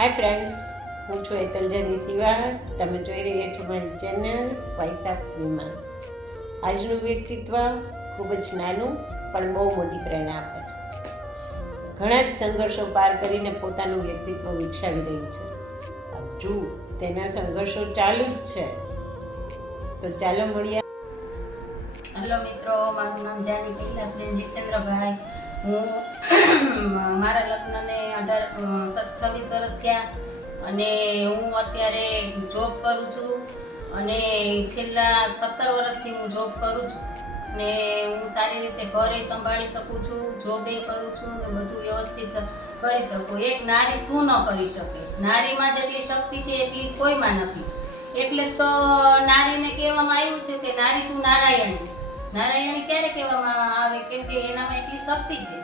Hi friends, હું છું એતલજની સિવાળ. તમે જોઈ રહ્યા છો મારી ચેનલ વોઇસ ઓફ વિમા. આજનું વ્યક્તિત્વ ખૂબ જ નાનું પણ બહુ મોટી પ્રેરણા આપે છે. ઘણા જ સંઘર્ષો પાર કરીને પોતાનું વ્યક્તિત્વ વિકસાવી રહી છે. જો તેના સંઘર્ષો ચાલુ જ છે તો ચાલો મળીએ. હેલો મિત્રો, મારું નામ જાની કૈલાસબેન જીતેન્દ્રભાઈ. હું મારા લગ્નને 26 વર્ષ થયા અને હું અત્યારે જોબ કરું છું અને છેલ્લા 17 વર્ષથી હું જોબ કરું છું ને હું સારી રીતે ઘરે સંભાળી શકું છું, જોબે કરું છું ને બધું વ્યવસ્થિત કરી શકું. એક નારી શું ન કરી શકે? નારીમાં જેટલી શક્તિ છે એટલી કોઈમાં નથી. એટલે તો નારીને કહેવામાં આવ્યું છે કે નારી તું નારાયણી. નારાયણી ક્યારે કહેવામાં આવે? કેમ કે એનામાં એટલી શક્તિ છે.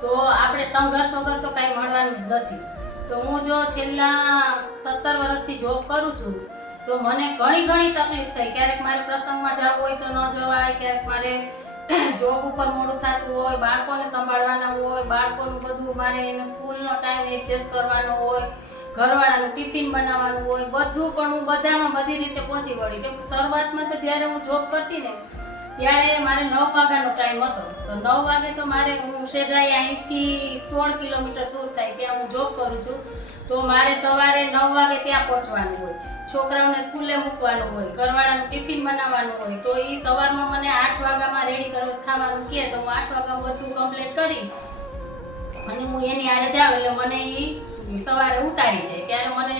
તો આપણે સંઘર્ષ વગર તો કાંઈ મળવાનું જ નથી. તો હું જો છેલ્લા 17 વર્ષથી જોબ કરું છું તો મને ઘણી તકલીફ થઈ. ક્યારેક મારે પ્રસંગમાં જવું હોય તો ન જવાય, ક્યારેક મારે જોબ ઉપર મોડું થતું હોય, બાળકોને સંભાળવાના હોય, બાળકોનું બધું મારે એને સ્કૂલનો ટાઈમ એડજસ્ટ કરવાનો હોય, ઘરવાળાનું ટિફિન બનાવવાનું હોય, બધું પણ હું બધામાં બધી રીતે પહોંચી વળી. કેમ કે શરૂઆતમાં તો જ્યારે હું જોબ કરતી ને ત્યારે મારે 9 વાગ્યાનો ટાઈમ હતો. તો 9 વાગે તો મારે હું શેઢાઈ અહીંથી 16 કિલોમીટર દૂર થાય ત્યાં હું જોબ કરું છું. તો મારે સવારે 9 વાગે ત્યાં પહોંચવાનું હોય, છોકરાઓને સ્કૂલે મૂકવાનું હોય, ઘરવાળાનું ટિફિન બનાવવાનું હોય. તો એ સવારમાં મને 8 વાગ્યામાં રેડી કરવા થવાનું કહે તો હું 8 વાગ્યામાં બધું કમ્પ્લીટ કરી અને હું એની હારે જાઉં એટલે મને એ સવારે ઉતારી જાય. ત્યારે મને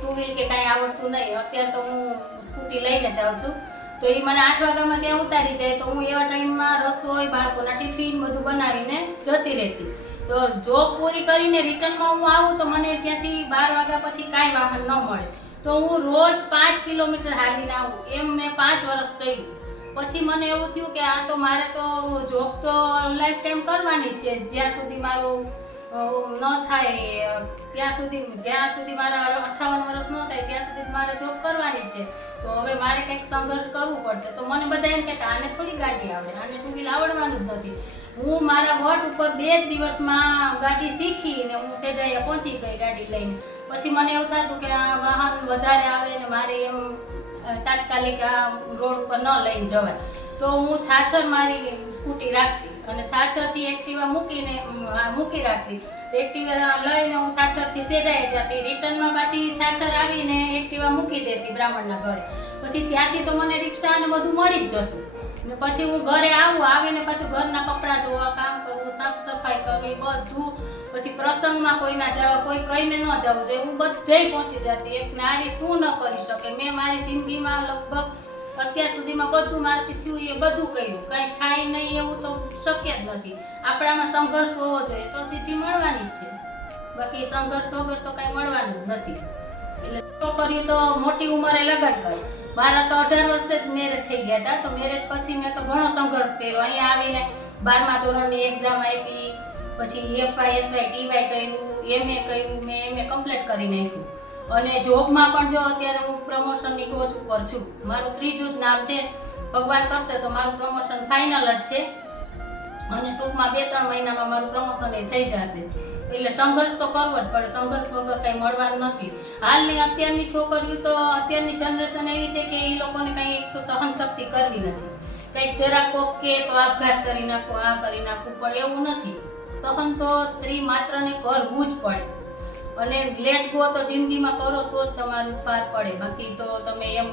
2 વ્હીલ કે કાંઈ આવડતું નહીં. અત્યારે તો હું સ્કૂટી લઈને જાઉં છું. તો એ મને 8 વાગ્યામાં ત્યાં ઉતારી જાય તો હું એવા ટાઈમમાં રસોઈ, બાળકોના ટિફિન બધું બનાવીને જતી રહેતી. તો જોબ પૂરી કરીને રિટર્નમાં હું આવું તો મને ત્યાંથી 12 વાગ્યા પછી કાંઈ વાહન ન મળે. તો હું રોજ 5 કિલોમીટર હાલીને આવું. એમ મેં 5 વર્ષ કર્યું. પછી મને એવું થયું કે આ તો મારે તો જોબ તો લાઈફ ટાઈમ કરવાની છે. જ્યાં સુધી મારું ન થાય ત્યાં સુધી, જ્યાં સુધી મારા 58 વર્ષ ન થાય ત્યાં સુધી મારે જોબ કરવાની જ છે. તો હવે મારે કંઈક સંઘર્ષ કરવું પડશે. તો મને બધા એમ કે આને થોડી ગાડી આવડે, આને 2 વ્હીલ આવડવાનું જ નથી. હું મારા વટ ઉપર 2 દિવસમાં ગાડી શીખીને હું શેઢાઈએ પહોંચી ગઈ ગાડી લઈને. પછી મને એવું થતું કે આ વાહન વધારે આવે ને મારે એમ તાત્કાલિક આ રોડ ઉપર ન લઈને જવાય. તો હું છાછર મારી સ્કૂટી રાખતી અને છાછરથી એક્ટિવા મૂકી રાખતી. તો એક્ટિવા લઈને હું છાછરથી શેઢાઈ જતી. રિટર્નમાં પાછી છાછર આવીને એક્ટિવા મૂકી દેતી બ્રાહ્મણના ઘરે. પછી ત્યાંથી તો મને રિક્ષા અને બધું મળી જ જતું. ને પછી હું ઘરે આવીને પાછું ઘરના કપડાં ધોવા, કામ કરવું, સાફ સફાઈ કરવી, બધું. પછી પ્રસંગમાં કોઈ ના જવા, કોઈ કહીને ન જવું જોઈએ. હું બધે પહોંચી જતી. એક નારી શું ન કરી શકે? મેં મારી જિંદગીમાં લગભગ અત્યાર સુધીમાં બધું મારાથી થયું એ બધું કર્યું. કંઈ થાય નહીં એવું તો શક્ય જ નથી. આપણામાં સંઘર્ષ હોવો જોઈએ તો સિદ્ધિ મળવાની જ છે. બાકી સંઘર્ષ વગર તો કાંઈ મળવાનું જ નથી. એટલે છોકરીઓ તો મોટી ઉંમરે લગ્ન કરે. મારા તો 18 વર્ષે જ મેરેજ થઈ ગયા હતા. તો મેરેજ પછી મેં તો ઘણો સંઘર્ષ કર્યો. અહીંયા આવીને 12મા ધોરણની એક્ઝામ આપી, પછી FY, SY, TY કર્યું, MA કર્યું. મેં MA કમ્પ્લીટ કરી નાખ્યું. અને જોબમાં પણ જો અત્યારે હું પ્રમોશનની ટોચ ઉપર છું. મારું 3જું જ નામ છે. ભગવાન કરશે તો મારું પ્રમોશન ફાઇનલ જ છે અને ટૂંકમાં 2-3 મહિનામાં મારું પ્રમોશન એ થઈ જશે. એટલે સંઘર્ષ તો કરવો જ પડે. સંઘર્ષ વગર કંઈ મળવાનું નથી. હાલની અત્યારની છોકરીઓ તો, અત્યારની જનરેશન એવી છે કે એ લોકોને કંઈ એક તો સહન શક્તિ કરવી નથી. કંઈક જરા કોક કે તો આપઘાત કરી નાખો, આ કરી નાખવું પડે એવું નથી. સહન તો સ્ત્રી માત્રને કરવું જ પડે. અને લેટ ગો તો જિંદગીમાં કરો તો જ તમારું પાર પડે. બાકી તો તમે એમ